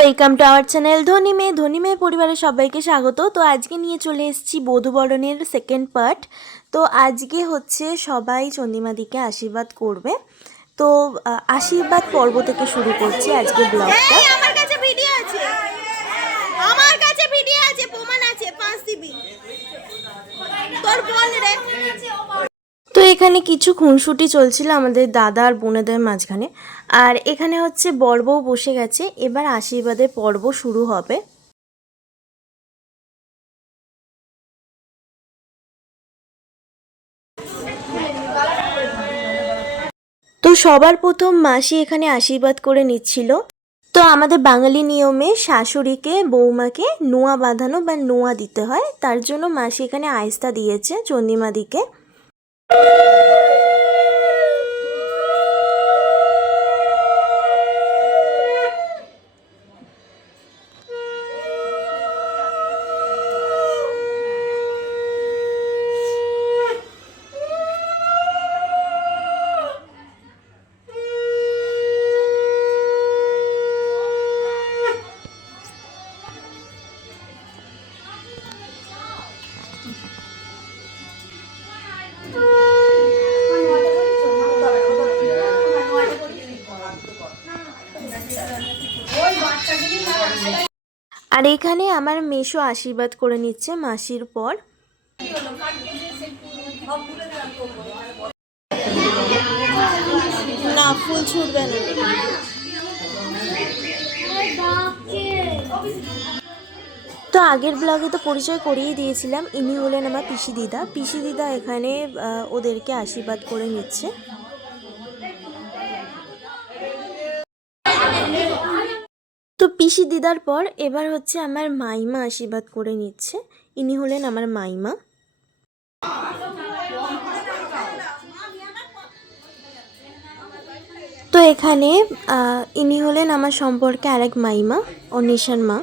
Welcome to our channel ধনী মেয়ে পরিবারের সবাইকে স্বাগত। তো আজকে নিয়ে চলে এসেছি বধূবরণের সেকেন্ড পার্ট। তো আজকে হচ্ছে সবাই চন্ডিমাদিকে আশীর্বাদ করবে। তো আশীর্বাদ পর্ব থেকে শুরু করছি আজকে ব্লগটা। আমার কাছে ভিডিও আছে প্রমাণ আছে 5 জিবি তোর বল রে। তো এখানে কিছু খুনসুটি চলছিল আমাদের দাদা আর বোনেদের মাঝখানে। আর এখানে হচ্ছে বর বউ বসে গেছে, এবার আশীর্বাদের পর্ব শুরু হবে। তো সবার প্রথম মাসি এখানে আশীর্বাদ করে নিচ্ছিল। তো আমাদের বাঙালি নিয়মে শাশুড়িকে বৌমাকে নোয়া বাঁধানো বা নোয়া দিতে হয়, তার জন্য মাসি এখানে আইস্তা দিয়েছে চন্ডিমাদিকে। আর এখানে আমার মেশো আশীর্বাদ করে নিচ্ছে মাসির পর। না, ফুল ছুটবে না। তো আগের ব্লগে তো পরিচয় করিয়ে দিয়েছিলাম, ইনি হলেন আমার পিসি দিদা। পিসি দিদা এখানে ওদেরকে আশীর্বাদ করে নিচ্ছে। তো পিসি দিদার পর এবার হচ্ছে আমার মাইমা আশীর্বাদ করে নিচ্ছে, ইনি হলেন আমার মাইমা। তো এখানে ইনি হলেন আমার সম্পর্কে আরেক মাইমা, অনিশান মা।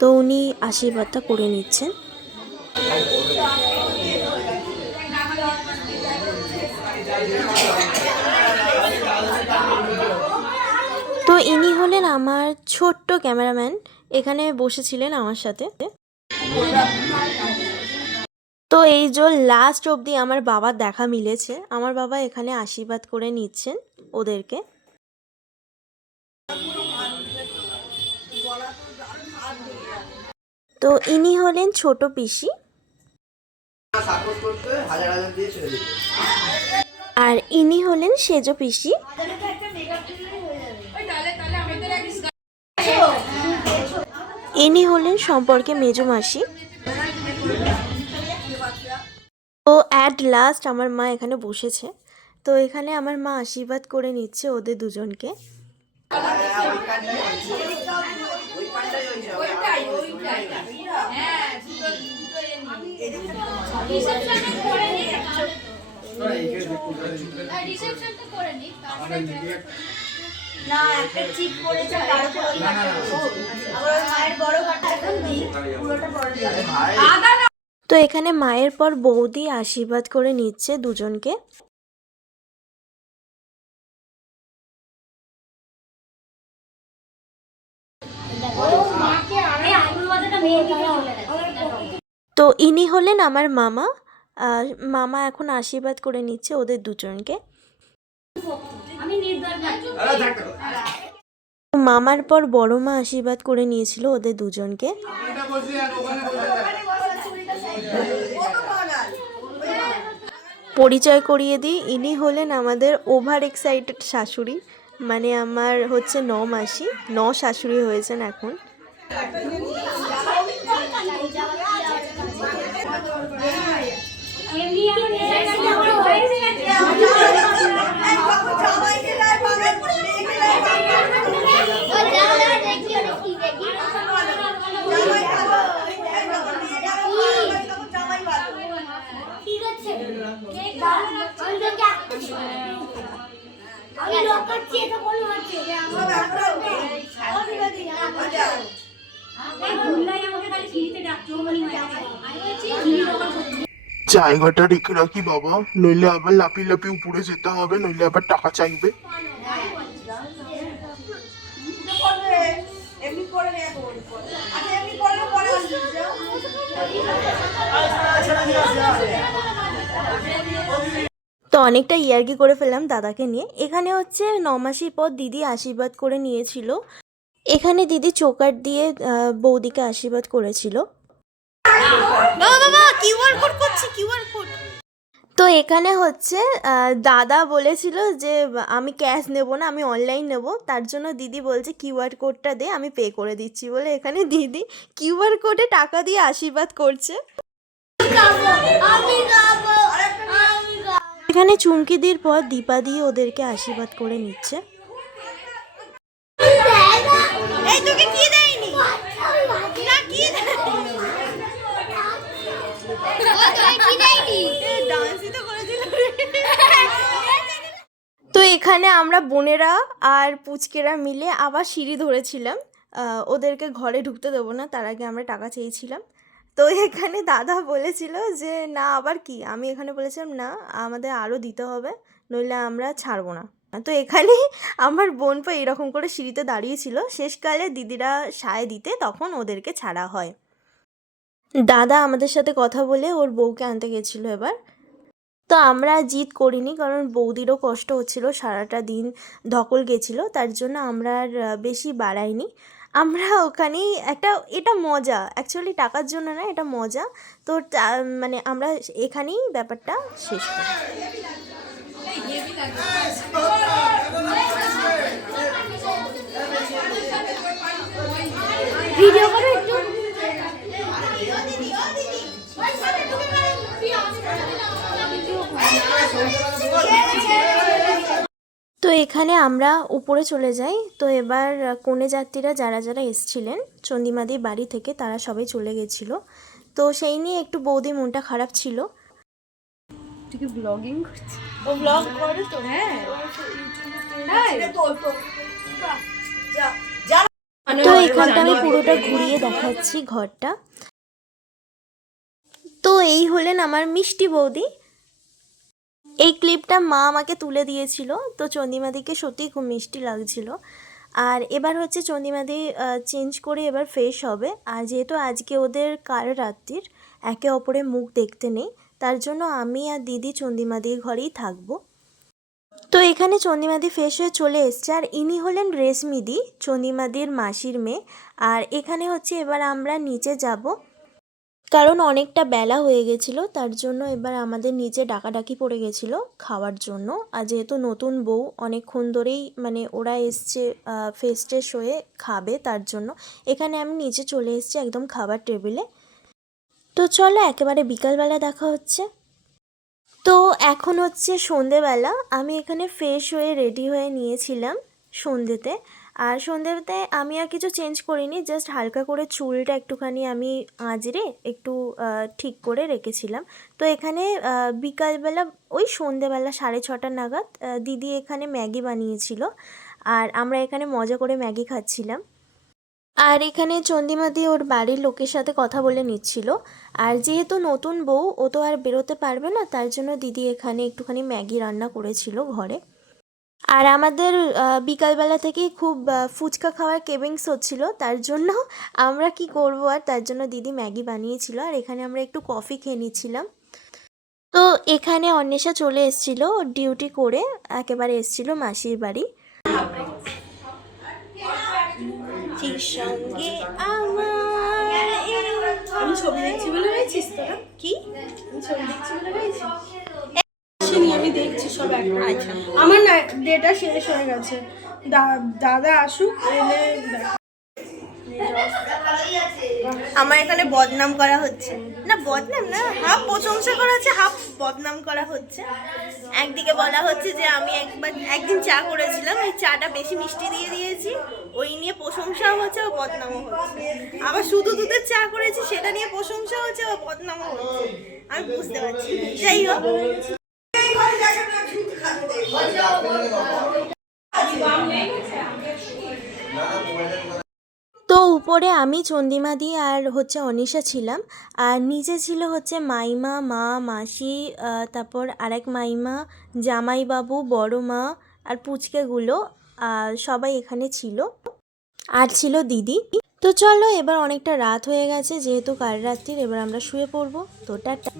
তো উনি আশীর্বাদটা করে নিচ্ছেন। তো ইনি হলেন আমার ছোট্ট ক্যামেরাম্যান, এখানে বসেছিলেন আমার সাথে। তো এই যে লাস্ট অবধি আমার বাবার দেখা মিলেছে, আমার বাবা এখানে আশীর্বাদ করে নিচ্ছেন ওদেরকে। তো ইনি হলেন ছোট পিসি, আর ইনি হলেন সেজো পিসি। ইনি হলেন সম্পর্কে মেজো মাসি। তো অ্যাট লাস্ট আমার মা এখানে বসেছে। তো এখানে আমার মা আশীর্বাদ করে নিচ্ছে ওদের দুজনকে। তো এখানে মায়ের পর বৌদি আশীর্বাদ করে নিচ্ছে দুজনকে। তো ইনি হলেন আমার মামা। মামা এখন আশীর্বাদ করে নিচ্ছে ওদের দুজনকে। মামার পর বড় মা আশীর্বাদ করে নিয়েছিল ওদের দুজনকে। পরিচয় করিয়ে দিই, ইনি হলেন আমাদের ওভার এক্সাইটেড শাশুড়ি, মানে আমার হচ্ছে 9 মাসি, 9 শাশুড়ি হয়েছেন এখন। জায়গাটা রেখে রাখি বাবা, নইলে আবার লাফিয়ে লাফিয়ে উপরে যেতে হবে, নইলে আবার টাকা চাইবে। তো অনেকটা ইয়ার্কি করে ফেললাম দাদাকে নিয়ে। এখানে হচ্ছে 9 মাসের পর দিদি আশীর্বাদ করে নিয়েছিল। এখানে দিদি চোকার দিয়ে বৌদিকে আশীর্বাদ করেছিল। বাবা কিউআর কোড করছি, কিউআর কোড। তো এখানে হচ্ছে দাদা বলেছিল যে আমি ক্যাশ নেব না, আমি অনলাইন নেব, তার জন্য দিদি বলছে কিউআর কোডটা দে, আমি পে করে দিচ্ছি বলে এখানে দিদি কিউআর কোডে টাকা দিয়ে আশীর্বাদ করছে। এখানে চুমকিদির পর দীপাদি ওদেরকে আশীর্বাদ করে নিচ্ছে। এই তোকে কি দেয়নি? না কি দেয়নি? ডান্সই তো করেছিল। তো এখানে আমরা বোনেরা আর পুচকেরা মিলে আবার সিঁড়ি ধরেছিলাম। ওদেরকে ঘরে ঢুকতে দেবো না, তার আগে আমরা টাকা চেয়েছিলাম। তো এখানে দাদা বলেছিল যে না আবার কি, আমি এখানে বলেছিলাম না আমাদের আরও দিতে হবে, নইলে আমরা ছাড়বো না। তো এখানেই আমার বোন পা এরকম করে সিঁড়িতে দাঁড়িয়েছিল, শেষকালে দিদিরা সায় দিতে তখন ওদেরকে ছাড়া হয়। দাদা আমাদের সাথে কথা বলে ওর বউকে আনতে গেছিলো এবার। তো আমরা জিদ করিনি, কারণ বৌদিরও কষ্ট হচ্ছিল, সারাটা দিন ধকল গেছিলো, তার জন্য আমরা আর বেশি বাড়াইনি। আমরা ওখানেই এটা মজা, অ্যাকচুয়ালি টাকার জন্য না, এটা মজা। তো মানে আমরা এখানেই ব্যাপারটা শেষ করি। ভিডিও করে একটু। তো এখানে আমরা উপরে চলে যাই। তো এবার কনে যাত্রীরা যারা যারা এসছিলেন চন্দিমাদির বাড়ি থেকে, তারা সবাই চলে গেছিলো। তো সেই নিয়ে একটু বৌদি মনটা খারাপ ছিল। তুই কি ব্লগিং করছিস? ও ব্লগ করে তো। হ্যাঁ। তো এখানটা আমি পুরোটা ঘুরিয়ে দেখাচ্ছি ঘরটা। তো এই হলেন আমার মিষ্টি বৌদি। এই ক্লিপটা মা আমাকে তুলে দিয়েছিল। তো চন্দিমাদিকে সত্যিই খুব মিষ্টি লাগছিল। আর এবার হচ্ছে চন্দিমাদি চেঞ্জ করে এবার ফ্রেশ হবে। আর যেহেতু আজকে ওদের কাল রাত্রির, একে অপরের মুখ দেখতে নেই, তার জন্য আমি আর দিদি চন্দিমাদির ঘরেই থাকবো। তো এখানে চন্দিমাদি ফ্রেশ হয়ে চলে এসছে। আর ইনি হলেন রেশমিদি, চন্দিমাদির মাসির মেয়ে। আর এখানে হচ্ছে এবার আমরা নিচে যাব, কারণ অনেকটা বেলা হয়ে গেছিলো, তার জন্য এবার আমাদের নিচে ডাকাডাকি পড়ে গেছিলো খাওয়ার জন্য। আর যেহেতু নতুন বউ অনেকক্ষণ ধরেই মানে ওরা এসছে ফ্রেশ ট্রেশ হয়ে খাবে, তার জন্য এখানে আমি নিচে চলে এসেছি একদম খাবার টেবিলে। তো চলো একেবারে বিকালবেলা দেখা হচ্ছে। তো এখন হচ্ছে সন্ধেবেলা, আমি এখানে ফ্রেশ হয়ে রেডি হয়ে নিয়েছিলাম সন্ধেতে। আর সন্ধেতে আমি আর কিছু চেঞ্জ করিনি, জাস্ট হালকা করে চুলটা একটুখানি আমি আঁচড়ে একটু ঠিক করে রেখেছিলাম। তো এখানে বিকালবেলা ওই সন্ধেবেলা 6:30 নাগাদ দিদি এখানে ম্যাগি বানিয়েছিল, আর আমরা এখানে মজা করে ম্যাগি খাচ্ছিলাম। আর এখানে চন্দিমাদি ওর বাড়ির লোকের সাথে কথা বলে নিচ্ছিল। আর যেহেতু নতুন বউ, ও তো আর বেরোতে পারবে না, তার জন্য দিদি এখানে একটুখানি ম্যাগি রান্না করেছিল ঘরে। আর আমাদের বিকালবেলা থেকেই খুব ফুচকা খাওয়ার ক্রেভিংস হচ্ছিল, তার জন্য আমরা কি করব, আর তার জন্য দিদি ম্যাগি বানিয়েছিল। আর এখানে আমরা একটু কফি খেয়ে নিচ্ছিলাম। তো এখানে অন্বেষা চলে এসেছিল, ডিউটি করে একেবারে এসেছিল মাসির বাড়ি। সঙ্গে আমার আমি ছবি দেখছি বলে রয়েছিস তোরা? কি আমি ছবি দেখছি বলে রয়েছি? আমি দেখছি সব একটা। আচ্ছা, আমার না ডেটা শেষ হয়ে গেছে। দাদা আসুক, এলে দেখ। আমার এখানে বদনাম করা হচ্ছে না, বদনাম না, হাফ প্রশংসা করা হচ্ছে, হাফ বদনাম করা হচ্ছে। একদিকে বলা হচ্ছে যে আমি একদিন চা করেছিলাম, এই চাটা বেশি মিষ্টি দিয়ে দিয়েছি, ওই নিয়ে প্রশংসাও হচ্ছে ও বদনামও হচ্ছে। আবার শুধু দুধের চা করেছি, সেটা নিয়ে প্রশংসা হচ্ছে ও বদনামও হচ্ছে। আমি বুঝতে পারছি, যাই হোক। তো উপরে আমি চন্দিমাদি আর হচ্ছে অনিশা ছিলাম, আর নিচে ছিল হচ্ছে মাইমা, মা, মাসি, তারপর আরেক মাইমা, জামাইবাবু, বড় মা আর পুচকেগুলো সবাই এখানে ছিল। আর ছিল দিদি। তো চলো, এবার অনেকটা রাত হয়ে গেছে, যেহেতু কাল রাত্রির, এবার আমরা শুয়ে পড়বো। তো টাটা।